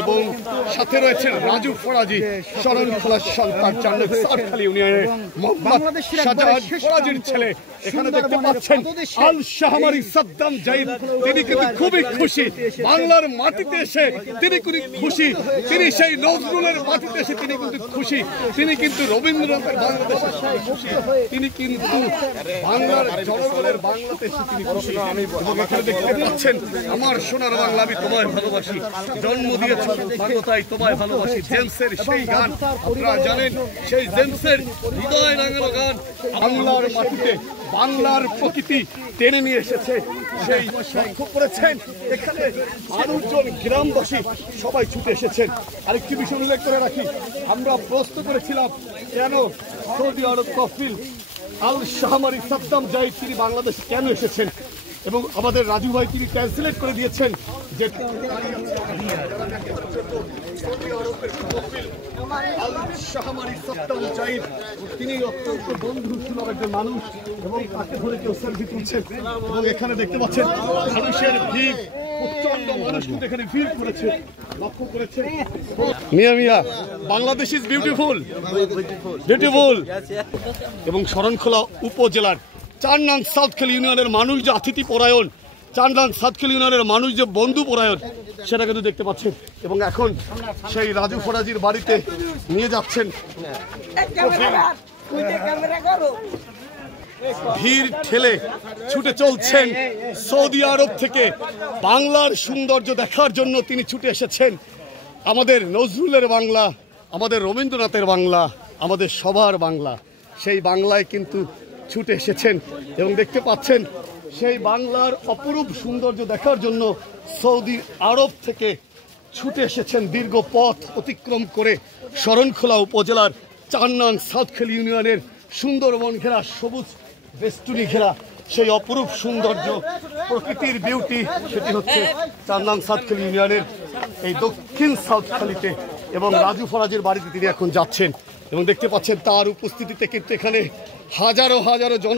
এবং সাথে রয়েছেন রাজু ফরাজি, শরণখোলার সন্তান, চান্নক সাতখালী ইউনিয়নের মোহাম্মদ শাহজাহান ফরাজির ছেলে। এখানে দেখতে পাচ্ছেন আল শাহমারি সাদ্দাম জাহিদ, তিনি কিন্তু খুবই খুশি বাংলার মাটিতে এসে, তিনি খুশি, তিনি সেই নজরুলের মাটিতে এসে তিনি কিন্তু খুশি, তিনি কিন্তু রবীন্দ্রনাথের বাংলাদেশে খুশি, তিনি কিন্তু বাংলার জনগণের বাংলাতে এসে তিনি খুশি। এবং এখানে দেখতে পাচ্ছেন আমার সোনার বাংলা আমি তোমায় ভালোবাসি, জন্ম দিয়েছ বাংলায় তোমায় ভালোবাসি, জেমসের সেই গান আপনারা জানেন, সেই জেমসের হৃদয় রাঙানো গান বাংলার মাটিতে বাংলার প্রকৃতি টেনে নিয়ে এসেছে। সেই লক্ষ্য করেছেন এখানে মানুষজন, গ্রামবাসী সবাই ছুটে এসেছেন। আরেকটি বিষয় উল্লেখ করে রাখি, আমরা প্রশ্ন করেছিলাম কেন সৌদি আরব কফিল আল শাহমারি সাদ্দাম জাহিদ তিনি বাংলাদেশে কেন এসেছেন, এবং আমাদের রাজু ভাই তিনি ট্রান্সলেট করে দিয়েছেন যে তিনি অত্যন্ত বন্ধু সুলভ একজন মানুষ, এবং তাকে ধরে কেউ সেলফি তুলছেন। এবং এখানে দেখতে পাচ্ছেন মানুষের ভিড়, প্রচন্ড মানুষ কিন্তু এখানে ভিড় করেছে, লক্ষ্য করেছে। মিয়া মিয়া, বাংলাদেশ ইজ বিউটিফুল, বিউটিফুল। এবং শরণখোলা উপজেলার 4 নং সাতখালী ইউনিয়নের মানুষ যে আতিথি পরায়ণ, 4 নং সাতখালী ইউনিয়নের মানুষ যে বন্ধু পরায়ণ, সেটা কিন্তু দেখতে পাচ্ছেন। এবং এখন সেই রাজু ফরাজির বাড়িতে নিয়ে যাচ্ছেন। ভিড় ঠেলে ছুটে চলছেন সৌদি আরব থেকে বাংলার সৌন্দর্য দেখার জন্য তিনি ছুটে এসেছেন। আমাদের নজরুলের বাংলা, আমাদের রবীন্দ্রনাথের বাংলা, আমাদের সবার বাংলা, সেই বাংলায় কিন্তু ছুটে এসেছেন। এবং দেখতে পাচ্ছেন সেই বাংলার অপরূপ সৌন্দর্য দেখার জন্য সৌদি আরব থেকে ছুটে এসেছেন দীর্ঘ পথ অতিক্রম করে শরণখোলা উপজেলার 4 নং সাতখালী ইউনিয়নের সুন্দরবন ঘেরা, সবুজ বেষ্টনী ঘেরা সেই অপরূপ সৌন্দর্য, প্রকৃতির বিউটি, সেটি হচ্ছে 4 নং সাতখালী ইউনিয়নের এই দক্ষিণ সাতখালীতে। এবং রাজু ফরাজির বাড়িতে তিনি এখন যাচ্ছেন, এবং দেখতে পাচ্ছেন তার উপস্থিতিতে কিন্তু এখানে হাজারো হাজারো জন